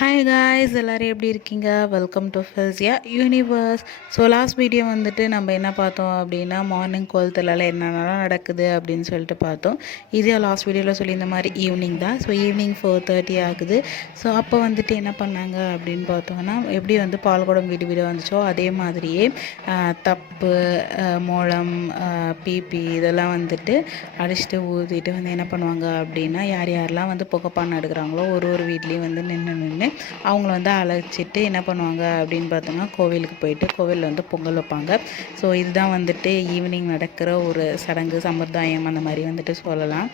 Hi guys, எல்லோரும் எப்படி இருக்கீங்க? வெல்கம் டு ஃபில்ஸியா யூனிவர்ஸ். ஸோ லாஸ்ட் வீடியோ வந்துட்டு நம்ம என்ன பார்த்தோம் அப்படின்னா, மார்னிங் கோலத்துலால என்னென்னலாம் நடக்குது அப்படின்னு சொல்லிட்டு பார்த்தோம். இதே லாஸ்ட் வீடியோவில் சொல்லியிருந்த மாதிரி ஈவினிங் தான். ஸோ ஈவினிங் 4:30 ஆகுது. ஸோ அப்போ வந்துட்டு என்ன பண்ணாங்க அப்படின்னு பார்த்தோன்னா, எப்படி வந்து பால்குடம் வீடு வீடு வந்துச்சோ அதே மாதிரியே தப்பு, மோளம், பிபி இதெல்லாம் வந்துட்டு அடிச்சுட்டு ஊற்றிட்டு வந்து என்ன பண்ணுவாங்க அப்படின்னா, யார் யாரெல்லாம் வந்து புகைப்பானை எடுக்கிறாங்களோ ஒரு வீட்லேயும் வந்து நின்று அவங்கள வந்து அழைச்சிட்டு என்ன பண்ணுவாங்க அப்படின்னு பார்த்தோன்னா, கோவிலுக்கு போயிட்டு கோவிலில் வந்து பொங்கல் வைப்பாங்க. ஸோ இதுதான் வந்துட்டு ஈவினிங் நடக்கிற ஒரு சடங்கு, சம்பிரதாயம் அந்த மாதிரி வந்துட்டு சொல்லலாம்.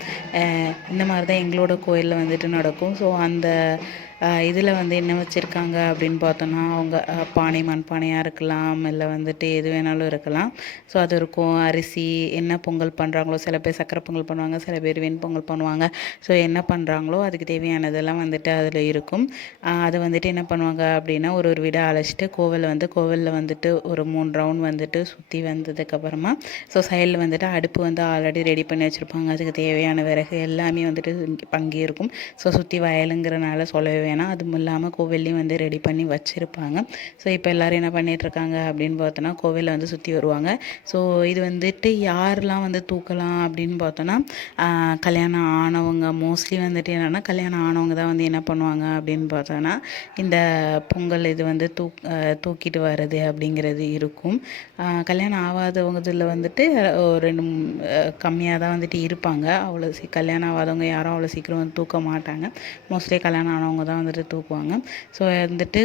இந்த மாதிரி தான் எங்களோட கோயிலில் வந்துட்டு நடக்கும். ஸோ அந்த இதில் வந்து என்ன வச்சுருக்காங்க அப்படின்னு பார்த்தோன்னா, அவங்க பானை மண்பானையாக இருக்கலாம், இல்லை வந்துட்டு எது வேணாலும் இருக்கலாம். ஸோ அது இருக்கும். அரிசி என்ன பொங்கல் பண்ணுறாங்களோ, சில பேர் சக்கரை பொங்கல் பண்ணுவாங்க, சில பேர் வெண்பொங்கல் பண்ணுவாங்க. ஸோ என்ன பண்ணுறாங்களோ அதுக்கு தேவையானதெல்லாம் வந்துட்டு அதில் இருக்கும். அது வந்துட்டு என்ன பண்ணுவாங்க அப்படின்னா, ஒரு வீடாக அழைச்சிட்டு கோவிலில் வந்துட்டு ஒரு 3 ரவுண்ட் வந்துட்டு சுற்றி வந்ததுக்கப்புறமா, ஸோ சைடில் வந்துட்டு அடுப்பு வந்து ஆல்ரெடி ரெடி பண்ணி வச்சுருப்பாங்க. அதுக்கு தேவையான விறகு எல்லாமே வந்துட்டு அங்கே இருக்கும். ஸோ சுற்றி வயலுங்கிறனால சொல்லவே வேணாம். அதுவும் இல்லாமல் கோவில்லையும் வந்து ரெடி பண்ணி வச்சுருப்பாங்க. ஸோ இப்போ எல்லோரும் என்ன பண்ணிகிட்ருக்காங்க அப்படின்னு பார்த்தோன்னா, கோவிலில் வந்து சுற்றி வருவாங்க. ஸோ இது வந்துட்டு யாரெலாம் வந்து தூக்கலாம் அப்படின்னு பார்த்தோன்னா, கல்யாணம் ஆனவங்க மோஸ்ட்லி வந்துட்டு என்னென்னா, கல்யாணம் ஆனவங்க தான் வந்து என்ன பண்ணுவாங்க அப்படின்னு பார்த்தோன்னா, இந்த பொங்கல் இது வந்து தூக்கிட்டு வர்றது அப்படிங்கிறது இருக்கும். கல்யாணம் ஆகாதவங்க இதில் வந்துட்டு ரெண்டு கம்மியாக தான் வந்துட்டு இருப்பாங்க. அவ்வளோ கல்யாணம் ஆகாதவங்க யாரும் அவ்வளோ சீக்கிரம் வந்து தூக்க மாட்டாங்க. மோஸ்ட்லி கல்யாணம் ஆனவங்க தான் வந்துட்டு தூக்குவாங்க. ஸோ வந்துட்டு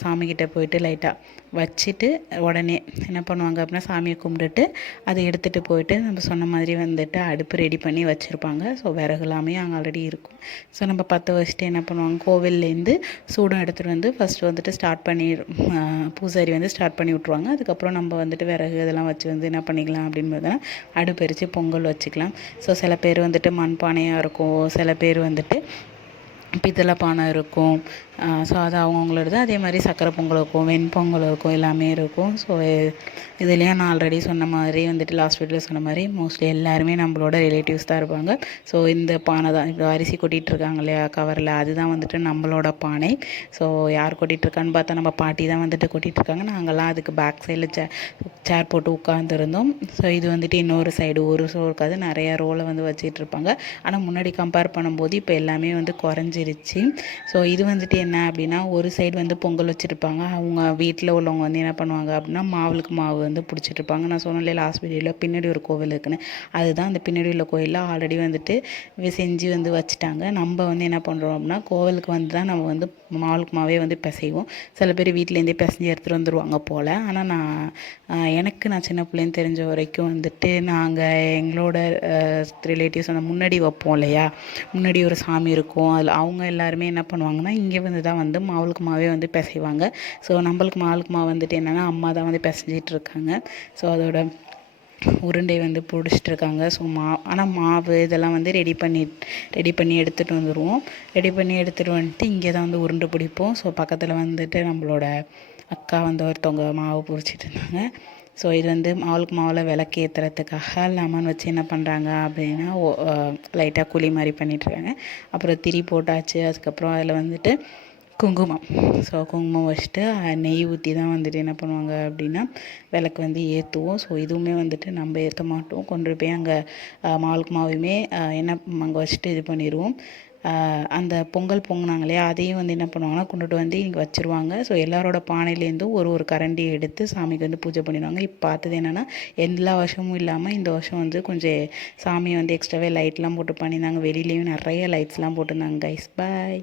சாமிக்கிட்ட போயிட்டு லைட்டாக வச்சுட்டு உடனே என்ன பண்ணுவாங்க அப்படின்னா, சாமியை கும்பிட்டுட்டு அதை எடுத்துகிட்டு போயிட்டு நம்ம சொன்ன மாதிரி வந்துட்டு அடுப்பு ரெடி பண்ணி வச்சுருப்பாங்க. ஸோ விறகு எல்லாமே அங்கே ஆல்ரெடி இருக்கும். ஸோ நம்ம பற்ற வச்சுட்டு என்ன பண்ணுவாங்க, கோவில்லேருந்து சூடம் எடுத்துகிட்டு வந்து ஃபஸ்ட்டு வந்துட்டு பூசாரி வந்து ஸ்டார்ட் பண்ணி விட்ருவாங்க. அதுக்கப்புறம் நம்ம வந்துட்டு விறகு இதெல்லாம் வச்சு வந்து என்ன பண்ணிக்கலாம் அப்படின்னு பார்த்தோன்னா, அடுப்பு எரித்து பொங்கல் வச்சுக்கலாம். ஸோ சில பேர் வந்துட்டு மண்பானையாக இருக்கும், சில பேர் வந்துட்டு பித்தளை பானை இருக்கும். ஸோ அது அவங்கவுங்களோடது. அதே மாதிரி சக்கரை பொங்கல் இருக்கும், வெண்பொங்கல் இருக்கும், எல்லாமே இருக்கும். ஸோ இதுலேயும் நான் ஆல்ரெடி சொன்ன மாதிரி வந்துட்டு லாஸ்ட் வீடியோவில் சொன்ன மாதிரி மோஸ்ட்லி எல்லாருமே நம்மளோட ரிலேட்டிவ்ஸ் தான் இருப்பாங்க. ஸோ இந்த பானை தான் இப்போ அரிசி கொட்டிகிட்ருக்காங்க இல்லையா கவரில், அதுதான் வந்துட்டு நம்மளோட பானை. ஸோ யார் கொட்டிகிட்ருக்கான்னு பார்த்தா நம்ம பாட்டி தான் வந்துட்டு கொட்டிகிட்ருக்காங்க. நாங்கள்லாம் அதுக்கு பேக் சைடில் சேர் போட்டு உட்காந்துருந்தோம். ஸோ இது வந்துட்டு இன்னொரு சைடு ஒரு ஷோ இருக்காது, நிறையா ரோலை வந்து வச்சிட்ருப்பாங்க. ஆனால் முன்னாடி கம்பேர் பண்ணும்போது இப்போ எல்லாமே வந்து குறைஞ்சிருச்சு. ஸோ இது வந்துட்டு என்ன அப்படின்னா, ஒரு சைடு வந்து பொங்கல் வச்சுருப்பாங்க. அவங்க வீட்டில் உள்ளவங்க வந்து என்ன பண்ணுவாங்க அப்படின்னா, மாவு வந்து பிடிச்சிட்ருப்பாங்க. நான் சொன்னேன் லாஸ்ட் வீடியோவில் பின்னாடி ஒரு கோவில் இருக்குன்னு, அதுதான் அந்த பின்னாடி உள்ள கோயிலில் ஆல்ரெடி வந்துட்டு செஞ்சு வந்து வச்சுட்டாங்க. நம்ம வந்து என்ன பண்ணுறோம் அப்படின்னா, கோவிலுக்கு வந்து தான் நம்ம வந்து மாவே வந்து பிசைவோம். சில பேர் வீட்டிலேருந்தே பிசைஞ்சு எடுத்துகிட்டு வந்துடுவாங்க போல். ஆனால் நான் சின்ன பிள்ளைன்னு தெரிஞ்ச வரைக்கும் வந்துட்டு நாங்கள் எங்களோட ரிலேட்டிவ்ஸ் அந்த முன்னாடி வைப்போம் இல்லையா, முன்னாடி ஒரு சாமி இருக்கும், அதில் அவங்க எல்லாருமே என்ன பண்ணுவாங்கன்னா, இங்கே வந்து தான் வந்து மாவே வந்து பிசைவாங்க. ஸோ நம்மளுக்கு மாவு வந்துட்டு என்னென்னா, அம்மா தான் வந்து பிசைஞ்சிட்ருக்காங்க. ஸோ அதோட உருண்டை வந்து பிடிச்சிட்ருக்காங்க. ஸோ ஆனால் மாவு இதெல்லாம் வந்து ரெடி பண்ணி எடுத்துகிட்டு வந்துடுவோம். ரெடி பண்ணி எடுத்துகிட்டு வந்துட்டு இங்கே தான் வந்து உருண்டை பிடிப்போம். ஸோ பக்கத்தில் வந்துட்டு நம்மளோட அக்கா வந்து ஒருத்தவங்க மாவு பிடிச்சிட்டு இருந்தாங்க. ஸோ இது வந்து மாவில் விளக்கு ஏற்றுறதுக்காக லெமன் வச்சு என்ன பண்ணுறாங்க அப்படின்னா, லைட்டாக குழி மாதிரி பண்ணிகிட்ருக்காங்க. அப்புறம் திரி போட்டாச்சு. அதுக்கப்புறம் அதில் வந்துட்டு குங்குமம் வச்சுட்டு நெய் ஊற்றி தான் வந்துட்டு என்ன பண்ணுவாங்க அப்படின்னா, விளக்கு வந்து ஏற்றுவோம். ஸோ இதுவுமே வந்துட்டு நம்ம ஏற்ற மாட்டோம், கொண்டு போய் அங்கே மாவுமே அங்கே வச்சுட்டு இது பண்ணிடுவோம். அந்த பொங்கல் பொங்கினாங்க இல்லையா, அதையும் வந்து என்ன பண்ணுவாங்கன்னா, கொண்டுட்டு வந்து இங்கே வச்சுருவாங்க. ஸோ எல்லாரோட பானையிலேருந்தும் ஒரு கரண்டி எடுத்து சாமிக்கு வந்து பூஜை பண்ணிடுவாங்க. இப்போ பார்த்தது என்னென்னா, எல்லா வருஷமும் இல்லாமல் இந்த வருஷம் வந்து கொஞ்சம் சாமியை வந்து எக்ஸ்ட்ராவே லைட்லாம் போட்டு பண்ணியிருந்தாங்க. வெளியிலேயும் நிறைய லைட்ஸ்லாம் போட்டிருந்தாங்க கைஸ். பாய்.